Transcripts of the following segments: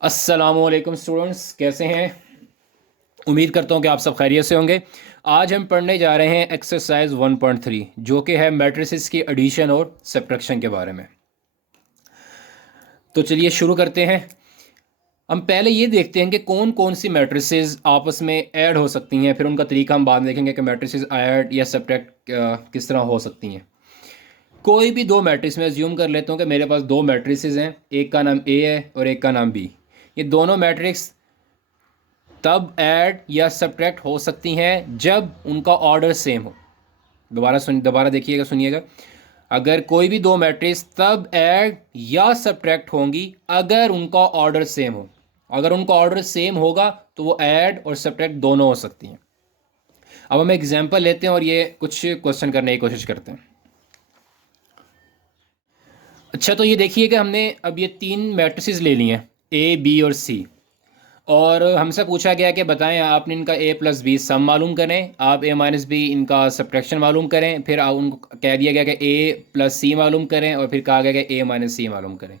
अस्सलामुअलैकुम स्टूडेंट्स, कैसे हैं? उम्मीद करता हूं कि आप सब खैरियत से होंगे। आज हम पढ़ने जा रहे हैं एक्सरसाइज 1.3 जो कि है मैट्रिसेस की एडिशन और सब्ट्रैक्शन के बारे में। तो चलिए शुरू करते हैं। हम पहले ये देखते हैं कि कौन कौन सी मैट्रिसेस आपस में ऐड हो सकती हैं, फिर उनका तरीका हम बाद में देखेंगे कि मैट्रिसेस ऐड या सब्ट्रैक्ट किस तरह हो सकती हैं। कोई भी दो मैट्रिक्स में अज्यूम कर लेता हूँ कि मेरे पास दो मैट्रिसेस हैं, एक का नाम ए है और एक का नाम बी। ये दोनों मैट्रिक्स तब ऐड या सब्ट्रैक्ट हो सकती हैं जब उनका ऑर्डर सेम हो। दोबारा देखिएगा, सुनिएगा। अगर कोई भी दो मैट्रिक्स तब ऐड या सब्ट्रैक्ट होंगी अगर उनका ऑर्डर सेम हो। अगर उनका ऑर्डर सेम होगा तो वो ऐड और सब्ट्रैक्ट दोनों हो सकती हैं। अब हम एग्जांपल लेते हैं और ये कुछ क्वेश्चन करने की कोशिश करते हैं। अच्छा, तो ये देखिए कि हमने अब ये तीन मैट्रिसेस ले लिए हैं, ए बी और सी। और हमसे पूछा गया कि बताएं, आपने इनका ए प्लस बी सम मालूम करें, आप ए माइनस बी इनका सब्ट्रैक्शन मालूम करें, फिर उनको कह दिया गया कि ए प्लस सी मालूम करें, और फिर कहा गया कि ए माइनस सी मालूम करें।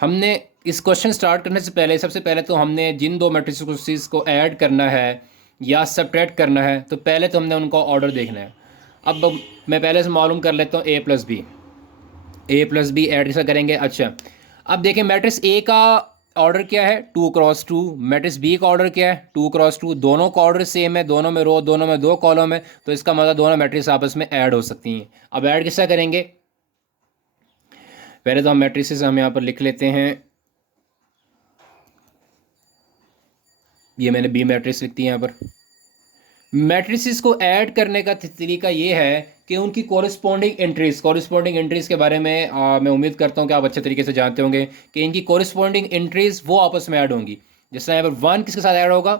हमने इस क्वेश्चन स्टार्ट करने से पहले सबसे पहले तो हमने जिन दो मैट्रिसेस को ऐड करना है या सब्ट्रैक्ट करना है, तो पहले तो हमने उनका ऑर्डर देखना है। अब मैं पहले से मालूम कर लेता हूँ ए प्लस बी। ए प्लस बी ऐड कैसे करेंगे? अच्छा, अब देखें मैट्रिक्स ए का ऑर्डर क्या है? 2x2। मैट्रिक्स बी का ऑर्डर क्या है? 2x2। दोनों का ऑर्डर सेम है, दोनों में रो, दोनों में दो कॉलम है, तो इसका मतलब दोनों मैट्रिक्स आपस में ऐड हो सकती हैं। अब ऐड कैसे करेंगे? पहले तो हम मैट्रिक्स हम यहाँ पर लिख लेते हैं। ये मैंने बी मैट्रिक्स लिखती है यहाँ पर। मैट्रिसेस को ऐड करने का तरीका ये है कि उनकी कॉरस्पॉन्डिंग एंट्रीज के बारे में मैं उम्मीद करता हूँ कि आप अच्छे तरीके से जानते होंगे कि इनकी कॉरस्पॉन्डिंग एंट्रीज वो आपस में ऐड होंगी। जैसे यहाँ पर 1 किसके साथ ऐड होगा?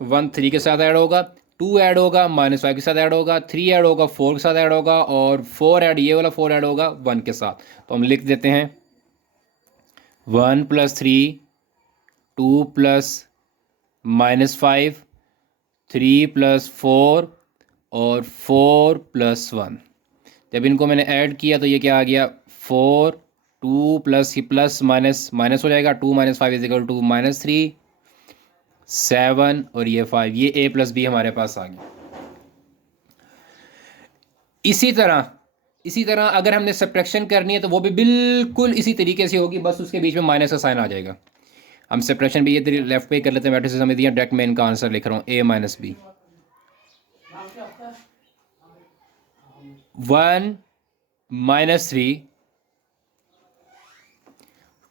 1 3 के साथ ऐड होगा। 2 ऐड होगा, -5 के साथ ऐड होगा। 3 ऐड होगा, 4 के साथ ऐड होगा। और 4 ऐड, ये वाला 4 ऐड होगा 1 के साथ। तो हम लिख देते हैं 1 + 3, 2 + -5, 3 + 4 और 4 + 1। जब इनको मैंने ऐड किया तो ये क्या आ गया? 4, 2 प्लस माइनस माइनस हो जाएगा। 2 - 5 = -3, 7 और ये 5। ये ए प्लस बी हमारे पास आ गया। इसी तरह अगर हमने सब्ट्रैक्शन करनी है तो वो भी बिल्कुल इसी तरीके से होगी, बस उसके बीच में माइनस का साइन आ जाएगा। हम सब्ट्रैक्शन भी ये लेफ्ट पे कर लेते हैं। मैट्रिसेस हमें दिया, डायरेक्ट मैं इनका आंसर लिख रहा हूँ ए माइनस बी। 1 -3,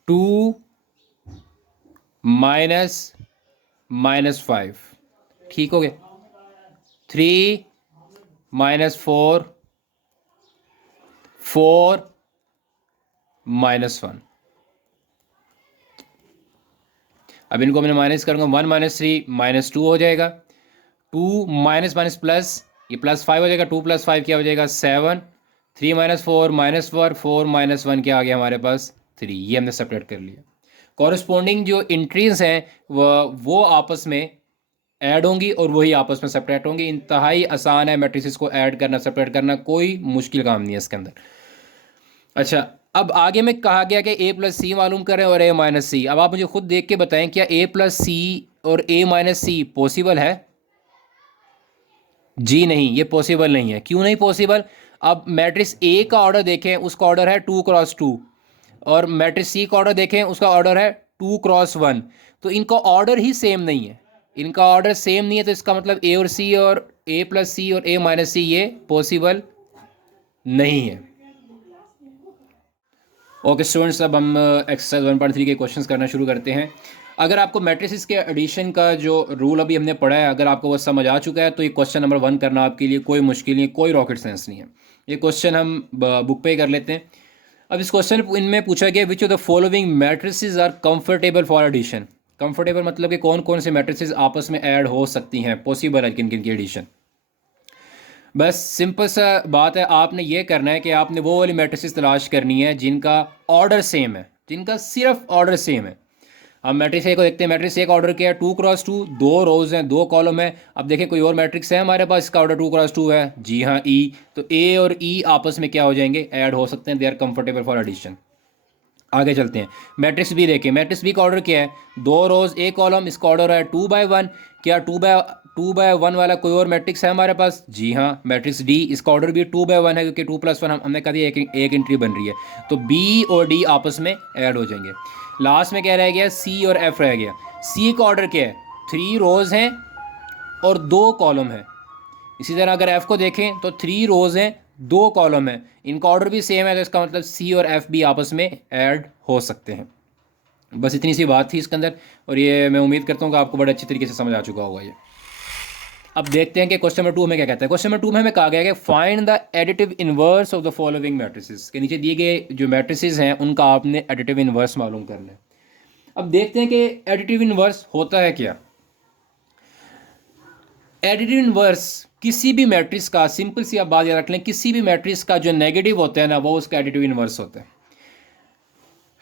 2 -5, ठीक हो गया। 3 -4, 4 -1। अब इनको मैंने माइनस करूँगा, 1 -3 -2 हो जाएगा। 2 माइनस माइनस प्लस, ये +5 हो जाएगा। 2 + 5 क्या हो जाएगा? 7। 3 -4 -1, 4 -1 क्या आ गया हमारे पास? 3। ये हमने सेपरेट कर लिया। कॉरस्पॉन्डिंग जो इंट्रीज हैं वो आपस में ऐड होंगी और वही आपस में सेपरेट होंगी। इंतहाई आसान है मैट्रिसेस को ऐड करना, सेपरेट करना, कोई मुश्किल काम नहीं है इसके अंदर। अच्छा, अब आगे में कहा गया कि ए प्लस सी मालूम करें और ए माइनस सी। अब आप मुझे खुद देख के बताएं, क्या ए प्लस सी और ए माइनस सी पॉसिबल है? जी नहीं, ये पॉसिबल नहीं है। क्यों नहीं पॉसिबल? अब मैट्रिक्स ए का ऑर्डर देखें, उसका ऑर्डर है 2x2, और मैट्रिक्स सी का ऑर्डर देखें, उसका ऑर्डर है 2x1। तो इनका ऑर्डर ही सेम नहीं है। इनका ऑर्डर सेम नहीं है, तो इसका मतलब ए और सी और ए प्लस सी और ए माइनस सी ये पॉसिबल नहीं है। ओके स्टूडेंट्स, अब हम एक्सरसाइज 1.3 के क्वेश्चंस करना शुरू करते हैं। अगर आपको मैट्रिसेस के एडिशन का जो रूल अभी हमने पढ़ा है, अगर आपको वो समझ आ चुका है, तो ये क्वेश्चन नंबर 1 करना आपके लिए कोई मुश्किल नहीं है, कोई रॉकेट साइंस नहीं है। ये क्वेश्चन हम बुक पे ही कर लेते हैं। अब इस क्वेश्चन इनमें पूछा गया, which of the following matrices are comfortable for addition. Comfortable मतलब कि कौन कौन से मैट्रिसेस आपस में ऐड हो सकती हैं, पॉसिबल है किन किन की एडिशन। बस सिंपल सा बात है, आपने ये करना है कि आपने वो वाली मैट्रिसेस तलाश करनी है जिनका ऑर्डर सेम है, जिनका सिर्फ ऑर्डर सेम है। हम मैट्रिक्स ए को देखते हैं। मैट्रिक्स ए का ऑर्डर क्या है? 2x2, 2 रोज हैं, 2 कॉलम है। अब देखें कोई और मैट्रिक्स है हमारे पास, इसका ऑर्डर 2x2 है। जी हाँ, ई। तो ए और ई आपस में क्या हो जाएंगे? ऐड हो सकते हैं। They are comfortable for addition. आगे चलते हैं। मैट्रिक्स बी देखें, मैट्रिक्स बी का ऑर्डर क्या है, 2 रोज 1 कॉलम, इसका ऑर्डर है 2/1। क्या 2/1 वाला कोई और मैट्रिक्स है हमारे पास? जी हाँ, मैट्रिक्स डी, इसका ऑर्डर भी 2/1 है क्योंकि 2+1 हमने कहा दिया एक एंट्री बन रही है, तो बी और डी आपस में ऐड हो जाएंगे। लास्ट में क्या रह गया, सी और एफ रह गया। सी का ऑर्डर क्या है, 3 रोज हैं और 2 कॉलम है। इसी तरह अगर एफ को देखें तो 3 रोज हैं 2 कॉलम है, इनका ऑर्डर भी सेम है, तो इसका मतलब सी और एफ भी आपस में ऐड हो सकते हैं। बस इतनी सी बात थी इसके अंदर, और ये मैं उम्मीद करता हूँ कि आपको बड़े अच्छी तरीके से समझ आ चुका होगा ये। अब देखते हैं कि क्वेश्चन नंबर 2 में क्या कहता है। क्वेश्चन नंबर 2 में हमें कहा गया है कि find the additive inverse of the following matrices, के नीचे दिए गए जो मैट्रिसेस हैं उनका आपने एडिटिव इनवर्स मालूम करना है। अब देखते हैं कि एडिटिव इनवर्स होता है क्या। एडिटिव इनवर्स किसी भी मैट्रिक्स का, सिंपल सी आप बात याद रख लें, किसी भी मैट्रिक्स का जो नेगेटिव होता है ना वो उसका एडिटिव इनवर्स होता है।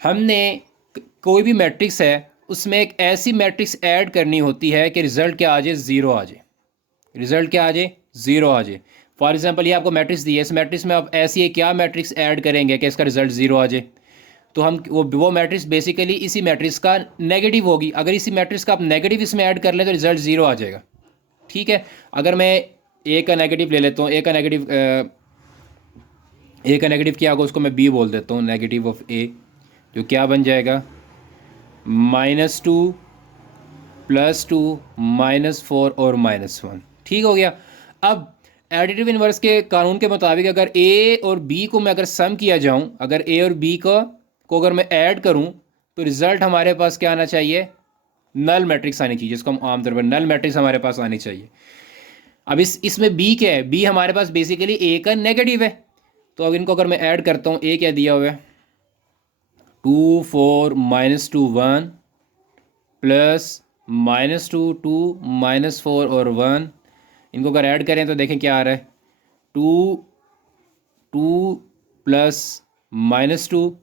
हमने कोई भी मैट्रिक्स है उसमें एक ऐसी मैट्रिक्स ऐड करनी होती है कि रिजल्ट क्या आ जाए, ज़ीरो आ जाए। रिजल्ट क्या आ जाए, ज़ीरो आ जाए। फॉर एग्जांपल ये आपको मैट्रिक्स दी है, इस मैट्रिक्स में आप ऐसी क्या मैट्रिक्स ऐड करेंगे कि इसका रिजल्ट ज़ीरो आ जाए, तो हम वो मैट्रिक्स बेसिकली इसी मैट्रिक्स का नेगेटिव होगी। अगर इसी मैट्रिक्स का आप नेगेटिव इसमें ऐड कर लें तो रिजल्ट ज़ीरो आ जाएगा। ठीक है, अगर मैं ए का नेगेटिव ले लेता हूँ, ए का नेगेटिव क्या होगा, उसको मैं बी बोल देता हूँ, नेगेटिव ऑफ ए, जो क्या बन जाएगा, -2 +2 -4 और -1। ठीक हो गया। अब एडिटिव इनवर्स के कानून के मुताबिक अगर ए और बी को मैं अगर सम किया जाऊं, अगर ए और बी को अगर मैं ऐड करूं तो रिजल्ट हमारे पास क्या आना चाहिए, नल मैट्रिक्स आनी चाहिए, जिसको हम आमतौर पर नल मैट्रिक्स हमारे पास आनी चाहिए। अब इसमें बी क्या है, बी हमारे पास बेसिकली ए का नेगेटिव है, तो अब इनको अगर मैं ऐड करता हूँ, ए क्या दिया हुआ है, 2 4 -2 1 प्लस -2 2 -4 और 1, इनको अगर ऐड करें तो देखें क्या आ रहा है, 2 2 प्लस -2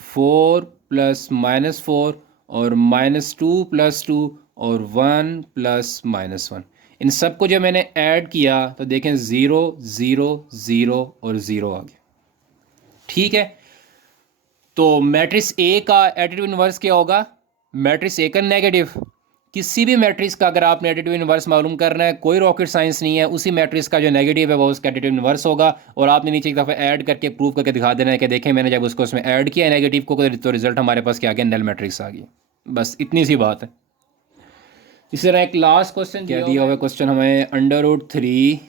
4 प्लस -4 और -2 + 2 और 1 प्लस -1। इन सब को जब मैंने ऐड किया तो देखें 0 0 0 और 0 आ गया। ठीक है, तो मैट्रिक्स ए का एडिटिव इनवर्स क्या होगा, मैट्रिक्स ए का नेगेटिव। किसी भी मैट्रिक्स का अगर आपने एडिटिव इनवर्स मालूम करना है, कोई रॉकेट साइंस नहीं है, उसी मैट्रिक्स का जो नेगेटिव है वो उसका एडिटिव इनवर्स होगा, और आपने नीचे एक दफ़ा ऐड करके प्रूव करके दिखा देना है कि देखें मैंने जब उसको उसमें ऐड किया नेगेटिव को तो रिजल्ट हमारे पास क्या आ गया, नल मैट्रिक्स आ गई। बस इतनी सी बात है। इसी तरह एक लास्ट क्वेश्चन क्या दिया हुआ है, क्वेश्चन हमें √3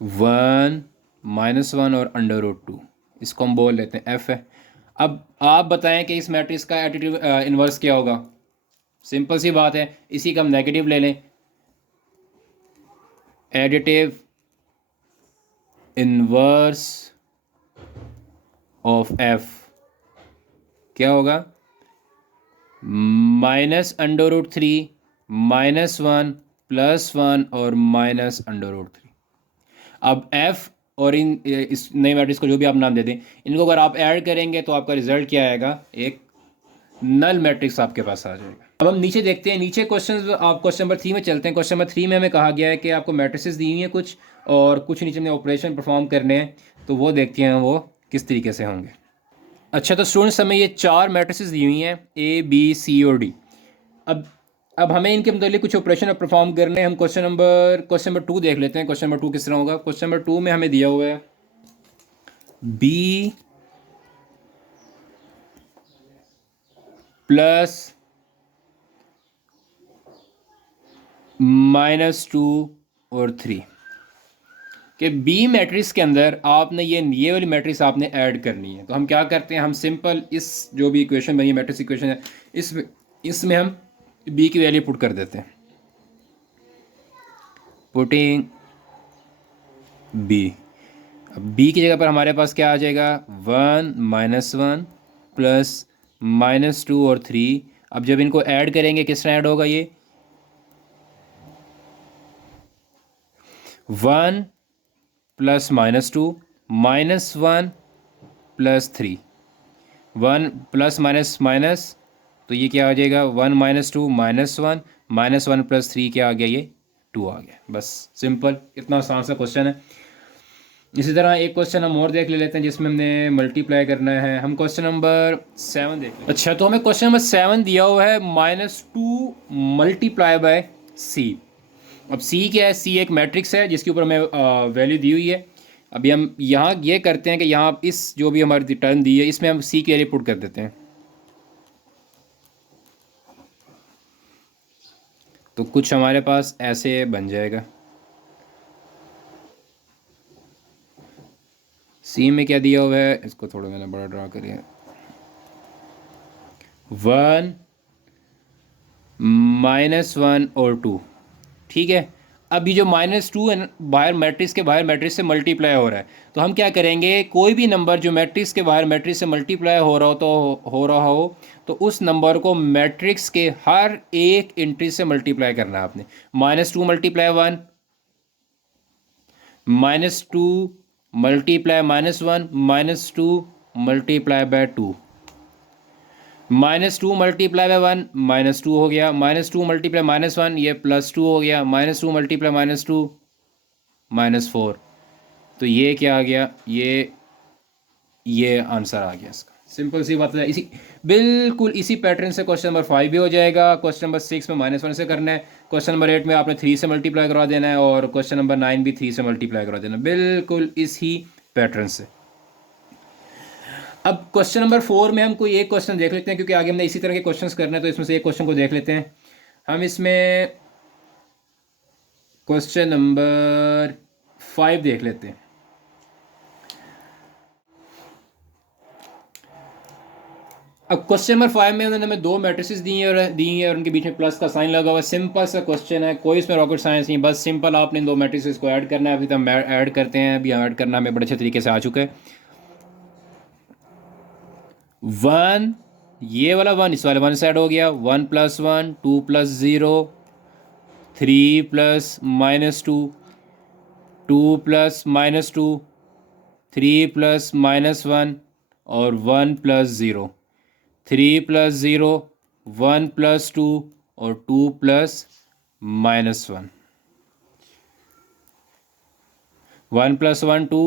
1 -1 और √2, इसको हम बोल लेते हैं एफ है। अब आप बताएं कि इस मैट्रिक्स का एडिटिव इनवर्स क्या होगा। सिंपल सी बात है, इसी का हम नेगेटिव ले लें, एडिटिव इनवर्स ऑफ एफ क्या होगा, -√3 -1 +1 और -√3। अब एफ और इस नए मैट्रिक्स को जो भी आप नाम दे दें, इनको अगर आप ऐड करेंगे तो आपका रिजल्ट क्या आएगा, एक नल मैट्रिक्स आपके पास आ जाएगा। अब हम नीचे देखते हैं, नीचे क्वेश्चन, आप क्वेश्चन नंबर 3 में चलते हैं। क्वेश्चन नंबर 3 में हमें कहा गया है कि आपको मैट्रिसेस दी हुई हैं कुछ, और कुछ नीचे में ऑपरेशन परफॉर्म करने हैं, तो वो देखते हैं वो किस तरीके से होंगे। अच्छा, तो स्टूडेंट्स हमें ये 4 मैट्रिसेस दी हुई हैं, ए बी सी और डी। अब हमें इनके मतलब कुछ ऑपरेशन परफॉर्म करने हैं। हम क्वेश्चन नंबर 2 देख लेते हैं। क्वेश्चन नंबर 2 किस तरह होगा। क्वेश्चन नंबर 2 में हमें दिया हुआ है बी प्लस -2 और 3 कि बी मैट्रिक्स के अंदर आपने ये वाली मैट्रिक्स आपने ऐड करनी है। तो हम क्या करते हैं, हम सिंपल इस जो भी इक्वेशन बनी है, मैट्रिक्स इक्वेशन है, इसमें हम बी की वैल्यू पुट कर देते हैं, पुटिंग बी। अब बी की जगह पर हमारे पास क्या आ जाएगा, 1 -1 प्लस -2 और 3। अब जब इनको ऐड करेंगे किस तरह ऐड होगा, ये 1 प्लस -2 -1 प्लस 3, 1 प्लस माइनस, तो ये क्या आ जाएगा, 1 -2 -1 -1 + 3 क्या आ गया, ये 2 आ गया। बस सिंपल, इतना आसान सा क्वेश्चन है। इसी तरह एक क्वेश्चन हम और देख लेते हैं जिसमें हमने मल्टीप्लाई करना है। हम क्वेश्चन नंबर 7 देख लेते हैं। अच्छा, तो हमें क्वेश्चन नंबर 7 दिया हुआ है -2 मल्टीप्लाई बाय सी। अब सी क्या है? सी एक मैट्रिक्स है जिसके ऊपर हमें वैल्यू दी हुई है। अभी हम यहाँ ये करते हैं कि यहाँ इस जो भी हमारी टर्म दी है इसमें हम सी के लिए पुट कर देते हैं। तो कुछ हमारे पास ऐसे बन जाएगा। सी में क्या दिया हुआ है, इसको थोड़ा मैंने बड़ा ड्रा करिए। 1 -1 और 2, ठीक है। अब ये जो -2 है बाहर मैट्रिक्स के बाहर मैट्रिक्स से मल्टीप्लाई हो रहा है, तो हम क्या करेंगे, कोई भी नंबर जो मैट्रिक्स के बाहर मैट्रिक्स से मल्टीप्लाई हो रहा हो तो उस नंबर को मैट्रिक्स के हर एक एंट्री से मल्टीप्लाई करना है आपने। -2 multiply 1, -2 multiply -1, -2 multiply by 2, -2 multiply by 1 -2 हो गया, -2 मल्टीप्लाई -1 ये +2 हो गया, -2 मल्टीप्लाई -2 -4। तो ये क्या आ गया, ये आंसर आ गया इसका। सिंपल सी बात है। इसी बिल्कुल इसी पैटर्न से क्वेश्चन नंबर 5 भी हो जाएगा। क्वेश्चन नंबर 6 में -1 से करना है, क्वेश्चन नंबर 8 में आपने 3 से मल्टीप्लाई करवा देना है, और क्वेश्चन नंबर 9 भी 3 से मल्टीप्लाई करवा देना है, बिल्कुल इसी पैटर्न से। अब क्वेश्चन नंबर 4 में हम कोई एक क्वेश्चन देख लेते हैं, क्योंकि आगे हमने इसी तरह के क्वेश्चंस करने हैं, तो इसमें से एक क्वेश्चन को देख लेते हैं। हम इसमें क्वेश्चन नंबर 5 देख लेते हैं। अब क्वेश्चन नंबर 5 में उन्होंने हमें 2 मैट्रिसेस दी हैं और उनके बीच में प्लस का साइन लगा हुआ है। सिंपल सा क्वेश्चन है, कोई इसमें रॉकेट साइंस नहीं, बस सिंपल आपने इन 2 मैट्रिसेस को ऐड करना है। अभी तो हम ऐड करते हैं, अभी ऐड करना हमें बड़े अच्छे तरीके से आ चुका है। 1, ये वाला 1 इस वाले 1 से ऐड हो गया, 1 + 1 2 + 0 3 + -2 2 + -2 3 + -1 और 1 + 0 3 + 0 1 + 2 और 2 + -1 1 + 1 2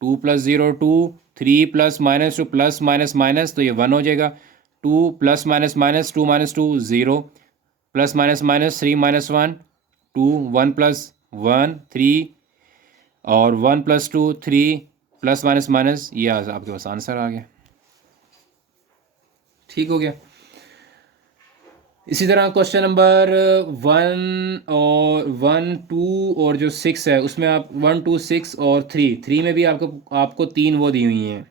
2 + 0 2 3 + -2 प्लस माइनस माइनस, तो ये 1 हो जाएगा। 2 + --- 2 - 2 0 + --- 3 - 1 2 1 + 1 3 और 1 + 2 3 + माइनस, ये आपके पास आंसर आ गया। ठीक हो गया। इसी तरह क्वेश्चन नंबर 1 2 और जो 6 है उसमें आप 1 2 6 और 3 में भी आपको 3 वो दी हुई हैं,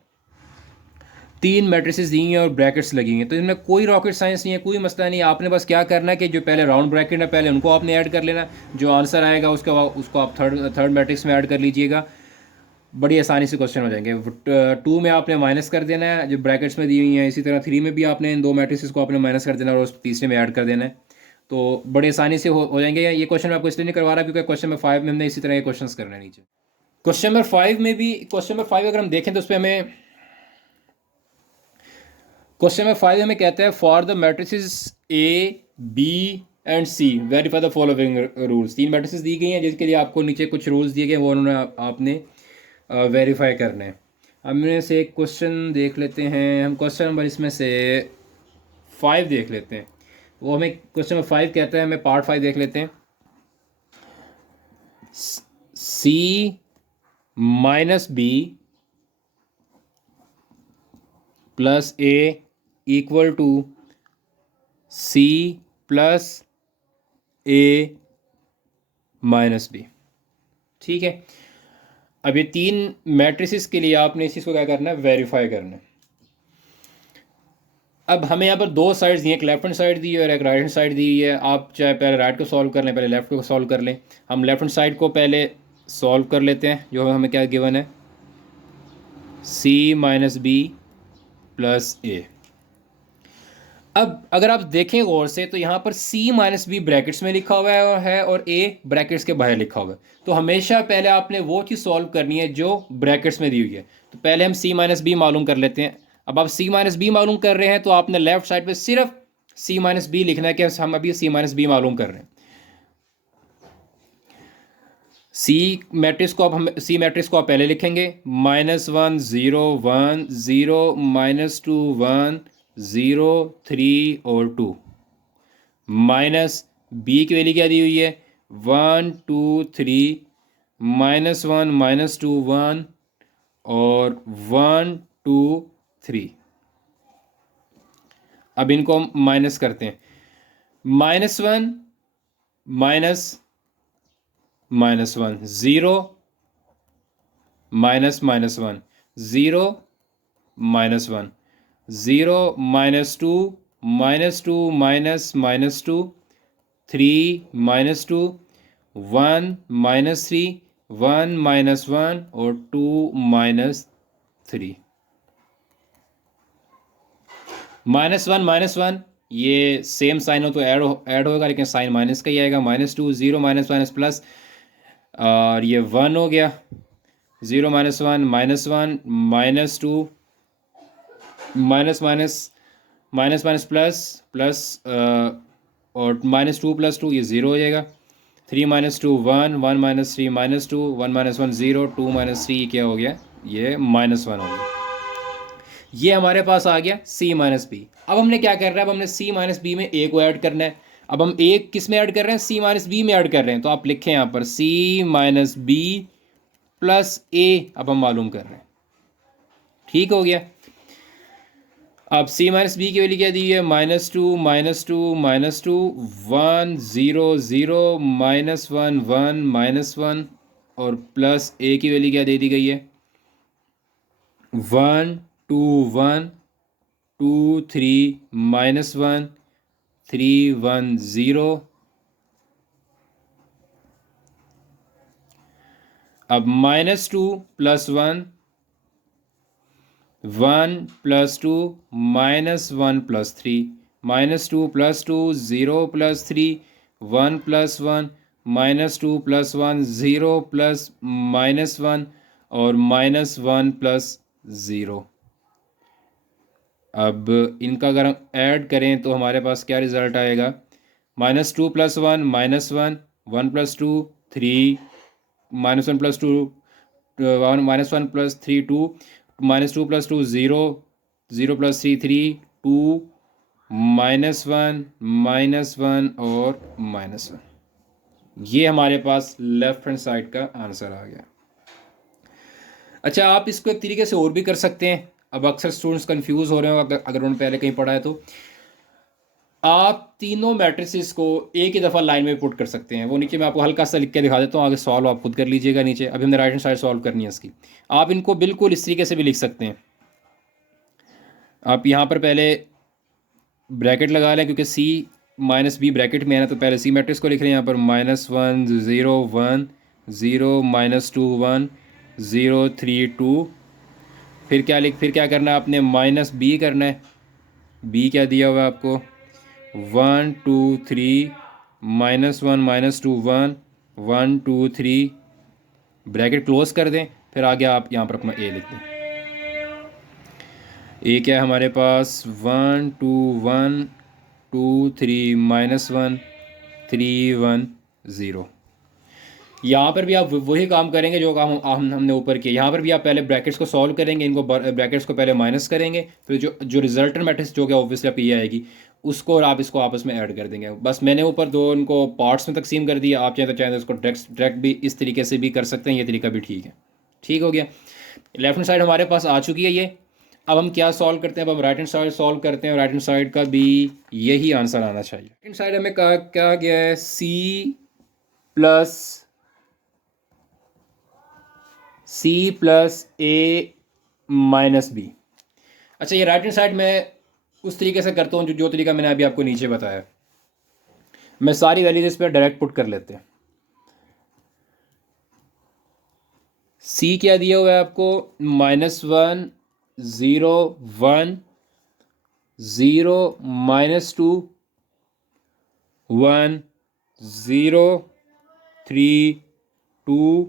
3 मैट्रिसेस दी हैं और ब्रैकेट्स लगी हैं। तो इनमें कोई रॉकेट साइंस नहीं है, कोई मसला नहीं है। आपने बस क्या करना है कि जो पहले राउंड ब्रैकेट है पहले उनको आपने ऐड कर लेना, जो आंसर आएगा उसको आप थर्ड मैट्रिक्स में ऐड कर लीजिएगा, बड़ी आसानी से क्वेश्चन हो जाएंगे। 2 में आपने माइनस कर देना है जो ब्रैकेट्स में दी हुई हैं, इसी तरह 3 में भी आपने इन 2 मैट्रिसेस को आपने माइनस कर देना और उस तीसरे में ऐड कर देना है, तो बड़ी आसानी से हो जाएंगे। ये क्वेश्चन मैं आपको इसलिए नहीं करवा रहा क्योंकि क्वेश्चन नंबर 5 में हमने इसी तरह के क्वेश्चन करने नीचे। क्वेश्चन नंबर 5 में भी, क्वेश्चन नंबर 5 अगर हम देखें तो उस पर हमें क्वेश्चन नंबर 5 हमें कहता है for the matrices A B and C verify the following rules. 3 matrices दी गई हैं जिसके लिए आपको नीचे कुछ रूल्स दिए गए, वो उन्होंने आपने वेरीफाई करना है। हमने से एक क्वेश्चन देख लेते हैं। हम क्वेश्चन नंबर इसमें से 5 देख लेते हैं। वो हमें क्वेश्चन नंबर 5 कहता है, हमें पार्ट 5 देख लेते हैं। C - B + A = C + A - B। ठीक है। अब ये 3 मैट्रिसेस के लिए आपने इस चीज़ को क्या करना है, वेरीफाई करना है। अब हमें यहाँ पर 2 साइड्स दी हैं, एक लेफ्ट हैंड साइड दी है और एक राइट हैंड साइड दी है। आप चाहे पहले राइट को सॉल्व कर लें, पहले लेफ्ट को सॉल्व कर लें। हम लेफ्ट हैंड साइड को पहले सॉल्व कर लेते हैं। जो हमें क्या गिवन है, C - B + A। अब अगर आप देखें गौर से तो यहाँ पर C - B ब्रैकेट्स में लिखा हुआ है और A ब्रैकेट्स के बाहर लिखा हुआ है। तो हमेशा पहले आपने वो चीज़ सॉल्व करनी है जो ब्रैकेट्स में दी हुई है। तो पहले हम C - B मालूम कर लेते हैं। अब आप C - B मालूम कर रहे हैं तो आपने लेफ्ट साइड पे सिर्फ C - B लिखना है कि हम अभी C - B मालूम कर रहे हैं। सी मैट्रिक्स को अब हम सी मैट्रिक्स को आप पहले लिखेंगे -1 0 1 0 -2 1 0 3 और 2 माइनस बी की वैल्यू क्या दी हुई है 1 2 3 -1 -2 1 और 1 2 3। अब इनको हम माइनस करते हैं -1 -1 0 -1 0 -1 0 -2 -2 -2 3 -2 1 -3 1 -1 और 2 -3 -1 ये सेम साइन हो तो ऐड होगा, लेकिन साइन माइनस का ही आएगा। -2 0 माइनस प्लस और ये 1 हो गया 0 -1 -1 -2 माइनस प्लस प्लस और -2 + 2 ये 0 हो जाएगा। 3 -2 1 1 -3 -2 1 -1 0 2 -3 क्या हो गया ये -1 हो गया। ये हमारे पास आ गया c - b। अब हमने क्या कर रहा है, अब हमने c - b में a को ऐड करना है। अब हम a किस में ऐड कर रहे हैं c - b में ऐड कर रहे हैं, तो आप लिखें यहाँ पर c - b + a अब हम मालूम कर रहे हैं। ठीक हो गया। अब c - b की वैल्यू क्या दी है -2 -2 -2 1 0 0 -1 1 -1 और प्लस a की वैल्यू क्या दे दी गई है 1 2 1 2 3 -1 3 1 0। अब -2 + 1 1 + 2 -1 + 3 -2 + 2 0 + 3 1 + 1 -2 + 1 0 + -1 और -1 + 0। अब इनका अगर हम ऐड करें तो हमारे पास क्या रिज़ल्ट आएगा -2 + 1 -1 1 + 2 3 -1 + 2 1 -1 + 3 2 -2 + 2 0 0 + 3 3 2 -1 -1 और -1। ये हमारे पास लेफ्ट हैंड साइड का आंसर आ गया। अच्छा, आप इसको एक तरीके से और भी कर सकते हैं। अब अक्सर स्टूडेंट्स कंफ्यूज हो रहे हो अगर उन्होंने पहले कहीं पढ़ा है तो आप तीनों मैट्रिसेस को एक ही दफ़ा लाइन में पुट कर सकते हैं। वो नीचे मैं आपको हल्का सा लिख के दिखा देता हूँ, आगे सॉल्व आप खुद कर लीजिएगा नीचे। अभी हमने राइट हैंड साइड सॉल्व करनी है इसकी। आप इनको बिल्कुल इस तरीके से भी लिख सकते हैं। आप यहाँ पर पहले ब्रैकेट लगा लें, क्योंकि c - b ब्रैकेट में है ना, तो पहले c मैट्रिक्स को लिख रहे हैं यहाँ पर -1 0 1 0 -2 1 0 3 2। फिर क्या करना है आपने -b करना है। b क्या दिया हुआ है आपको 1 2 3 -1 -2 1 1 2 3 ब्रैकेट क्लोज कर दें। फिर आगे आप यहाँ पर अपना a लिख दें। a क्या है हमारे पास 1 2 1 2 3 -1 3 1 0। यहाँ पर भी आप वही काम करेंगे जो काम हमने ऊपर किया। यहाँ पर भी आप पहले ब्रैकेट्स को सॉल्व करेंगे, इनको ब्रैकेट्स को पहले माइनस करेंगे, फिर जो रिजल्टेंट मैट्रिक्स जो कि ऑब्वियसली आपकी ये आएगी उसको और आप इसको आपस में ऐड कर देंगे। बस मैंने ऊपर दो इनको पार्ट्स में तकसीम कर दिया। आप चाहें तो इसको डायरेक्ट भी इस तरीके से भी कर सकते हैं। ये तरीका भी ठीक है। ठीक हो गया। लेफ्ट हैंड साइड हमारे पास आ चुकी है ये। अब हम क्या सॉल्व करते हैं, अब हम राइट हैंड साइड सॉल्व करते हैं। राइट हैंड साइड का भी यही आंसर आना चाहिए। राइट हैंड साइड हमें क्या गया है c+a-b। अच्छा, ये राइट हैंड साइड में उस तरीके से करता हूँ जो तरीका मैंने अभी आपको नीचे बताया। मैं सारी वैल्यूज इस पर डायरेक्ट पुट कर लेते हैं। c क्या दिया हुआ है आपको -1 0 1 0 -2 1 0 3 2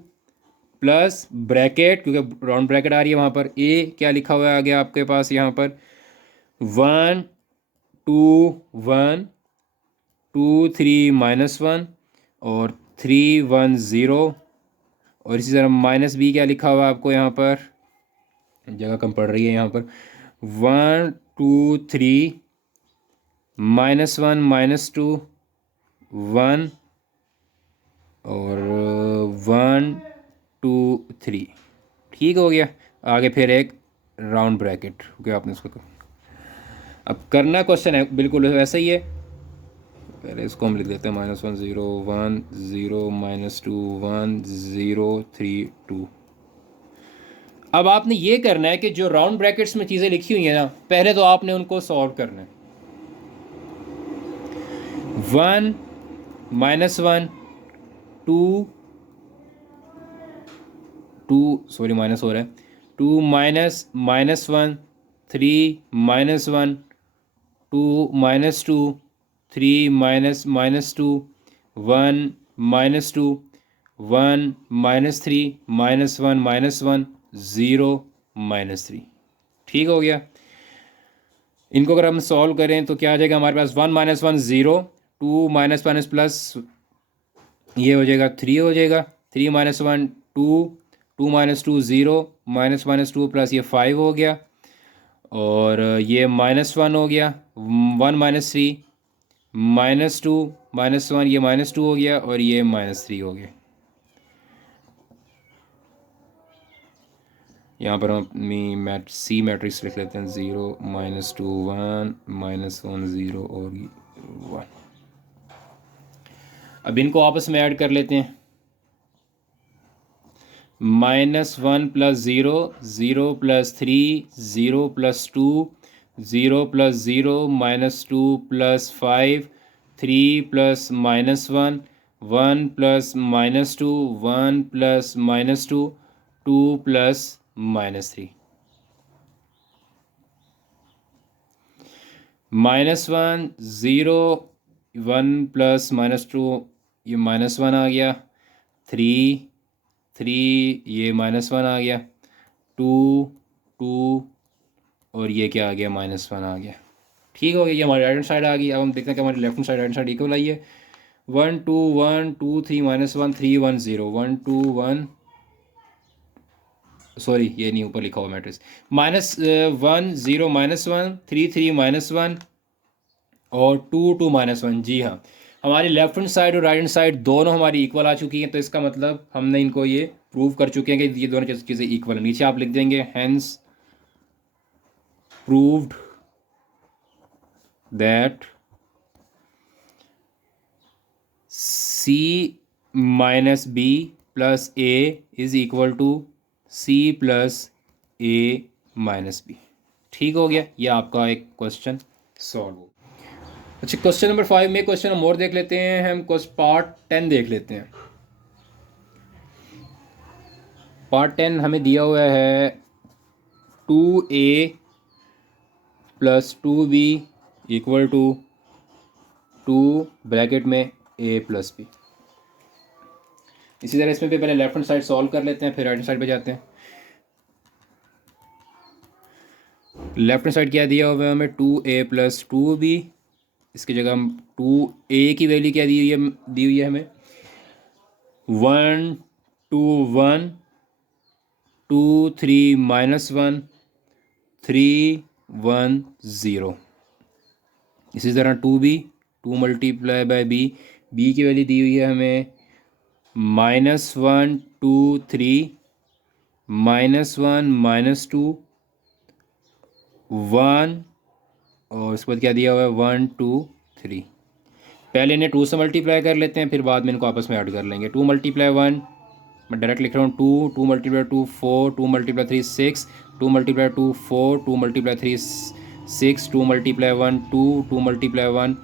प्लस ब्रैकेट, क्योंकि राउंड ब्रैकेट आ रही है वहाँ पर। a क्या लिखा हुआ है आगे आपके पास यहाँ पर 1 2 1 2 3 -1 और 3 1 0 और इसी तरह माइनस बी क्या लिखा हुआ है आपको यहाँ पर, जगह कम पड़ रही है यहाँ पर, 1 2 3 -1 -2 1 और 1 2 3। ठीक हो गया। आगे फिर एक राउंड ब्रैकेट, ओके आपने इसको अब करना क्वेश्चन है बिल्कुल वैसा ही है। पहले इसको हम लिख देते हैं -1 0 1 0 -2 1 0 3 2। अब आपने ये करना है कि जो राउंड ब्रैकेट्स में चीज़ें लिखी हुई हैं ना, पहले तो आपने उनको सॉल्व करना है। 1 -1 2 2 सॉरी माइनस हो रहा है, 2 -1 3 -1 2 -2 3 -2 1 -2 1 -3 -1 -1 0 -3। ठीक हो गया। इनको अगर हम सॉल्व करें तो क्या आ जाएगा हमारे पास, 1 -1 0 2 माइनस माइनस प्लस ये हो जाएगा 3 हो जाएगा, 3 -1 2 2 -2 0 -2 प्लस ये 5 हो गया, और ये -1 हो गया, 1 -3 -2 -1 ये -2 हो गया, और ये -3 हो गया। यहाँ पर हम अपनी सी मैट्रिक्स लिख लेते हैं, 0 -2 1 -1 0 और 1। अब इनको आपस में ऐड कर लेते हैं। -1 + 0 0 + 3 0 + 2 0 + 0 -2 + 5 3 + -1 1 + -2 1 + -2 2 + -3 -1 0 1 + -2 ये -1 आ गया, 3 3 ये -1 आ गया, 2 2 और ये क्या आ गया, -1 आ गया। ठीक हो गया, ये हमारी राइट हैंड साइड आ गई। अब हम देखते हैं कि हमारी left hand side right hand side equal आई है। 1 2 1 2 3 -1 3 1 0 1 2 1 सॉरी ये नहीं ऊपर लिखा हुआ मैट्रिक्स, -1 0 -1 3 3 -1 और 2 2 -1। जी हाँ, हमारी लेफ्ट हैंड साइड और राइट हैंड साइड दोनों हमारी इक्वल आ चुकी हैं, तो इसका मतलब हमने इनको ये प्रूव कर चुके हैं कि ये दोनों चीज़ें इक्वल हैं। नीचे आप लिख देंगे hence proved that C - B + A = C + A - B। ठीक हो गया, ये आपका एक क्वेश्चन सॉल्व हो। अच्छा, क्वेश्चन नंबर 5 में क्वेश्चन हम और देख लेते हैं। हम पार्ट 10 देख लेते हैं। पार्ट 10 हमें दिया हुआ है 2A + 2B = 2 ब्रैकेट में A + B। इसी तरह इसमें भी पहले लेफ्ट हैंड साइड सॉल्व कर लेते हैं, फिर राइट हैंड साइड पे जाते हैं। लेफ्ट हैंड साइड क्या दिया हुआ है हमें, 2A + 2B। इसकी जगह हम 2A की वैल्यू क्या दी हुई है हमें, 1 2 1 2 3 -1 3 1 0। इसी तरह 2B 2 × B, B की वैल्यू दी हुई है हमें -1 2 3 -1 -2 1 और उसके बाद क्या दिया हुआ है 1 2 3। पहले इन्हें 2 से मल्टीप्लाई कर लेते हैं, फिर बाद में इनको आपस में ऐड कर लेंगे। 2 × 1 मैं डायरेक्ट लिख रहा हूँ, 2 2 × 2 4 2 × 3 6 2 × 2 4 2 × 3 6 2 × 1 2 2 × 1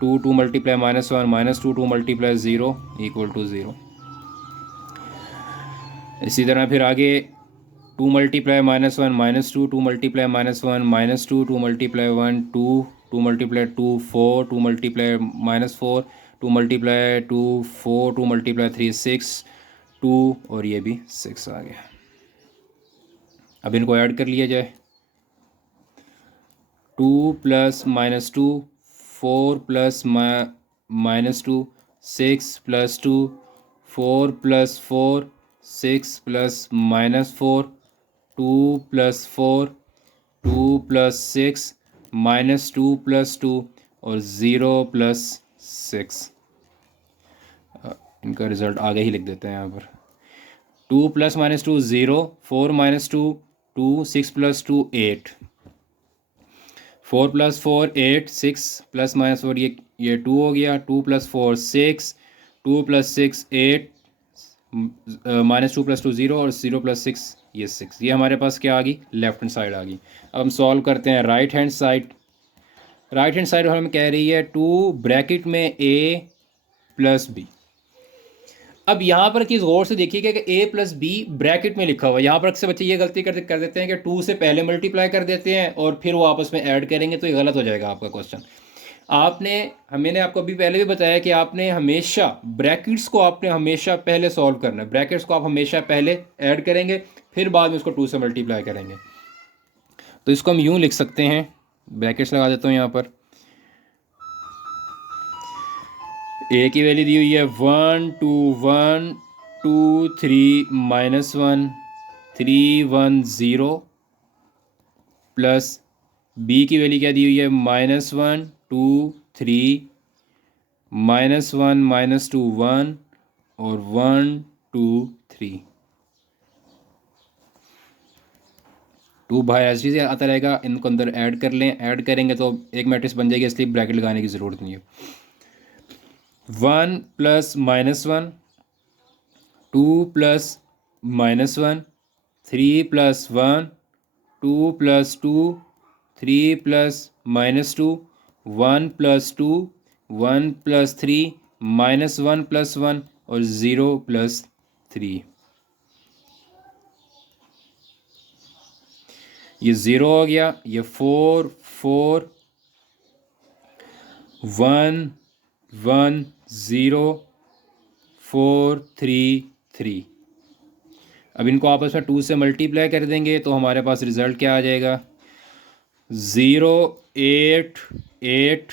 2 2 × -1 -2 2 × 0 = 0। इसी तरह फिर आगे 2 × -1 -2 2 × -1 -2 2 × 1 2 2 × 2 4 2 × -4 2 × 2 4 2 × 3 6 2 और ये भी 6 आ गया। अब इनको ऐड कर लिया जाए, 2 + -2 4 + -2 6 + 2 4 + 4 6 प्लस -4, 2 प्लस 4, 2 प्लस 6, -2 प्लस 2 और 0 प्लस 6। इनका रिज़ल्ट आगे ही लिख देते हैं यहाँ पर। 2 प्लस -2 0, 4 -2 2, 6 प्लस 2 8, 4 प्लस 4 8, 6 प्लस -4 ये 2 हो गया, 2 प्लस 4 6, 2 प्लस 6 8, -2 प्लस 2 0 और 0 प्लस 6 ये 6। ये हमारे पास क्या आ गई, लेफ्ट हैंड साइड आ गई। अब हम सॉल्व करते हैं right hand side. Right hand side हमें कह रही है 2 ब्रैकेट में a प्लस b। अब यहाँ पर चीज़ गौर से देखिएगा कि a प्लस बी ब्रैकेट में लिखा हुआ है। यहाँ पर अक्सर बच्चे ये गलती कर देते हैं कि 2 से पहले मल्टीप्लाई कर देते हैं और फिर वो आपस में ऐड करेंगे, तो ये गलत हो जाएगा आपका क्वेश्चन। मैंने आपको अभी पहले भी बताया कि आपने हमेशा ब्रैकेट्स को आपने हमेशा पहले सॉल्व करना है। ब्रैकेट्स को आप हमेशा पहले ऐड करेंगे, फिर बाद में उसको 2 से मल्टीप्लाई करेंगे। तो इसको हम यूँ लिख सकते हैं, ब्रैकेट्स लगा देता हूँ यहाँ पर। ए की वैल्यू दी हुई है 1 2 1 2 3 -1 3 1 0 प्लस बी की वैल्यू क्या दी हुई है -1 2 3 -1 -2 1 और 1 2 3। 2 बाहर ऐसे से आता रहेगा, इनको अंदर ऐड कर लें। ऐड करेंगे तो एक मैट्रिक्स बन जाएगी, इसलिए ब्रैकेट लगाने की ज़रूरत नहीं है। 1 plus -1 2 plus -1 3 plus 1 2 plus 2 3 plus -2 1 plus 2 1 plus 3 -1 plus 1 और 0 प्लस 3। ये 0 हो गया, ये 4 4 1 1 0 4 3 3। अब इनको आपस में 2 से मल्टीप्लाई कर देंगे तो हमारे पास रिज़ल्ट क्या आ जाएगा, 0 8 8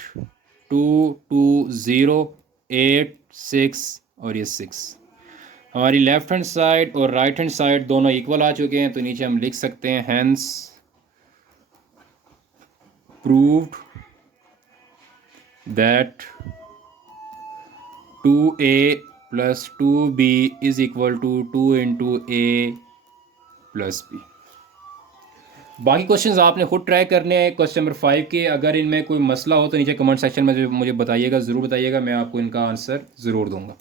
2 2 0 8 6 और ये 6। हमारी लेफ्ट हैंड साइड और राइट हैंड साइड दोनों इक्वल आ चुके हैं, तो नीचे हम लिख सकते हैं hence proved that 2a plus 2b is equal to 2 into a plus b। बाकी क्वेश्चंस आपने खुद ट्राई करने हैं क्वेश्चन नंबर 5 के। अगर इनमें कोई मसला हो तो नीचे कमेंट सेक्शन में मुझे बताइएगा, ज़रूर बताइएगा, मैं आपको इनका आंसर ज़रूर दूंगा।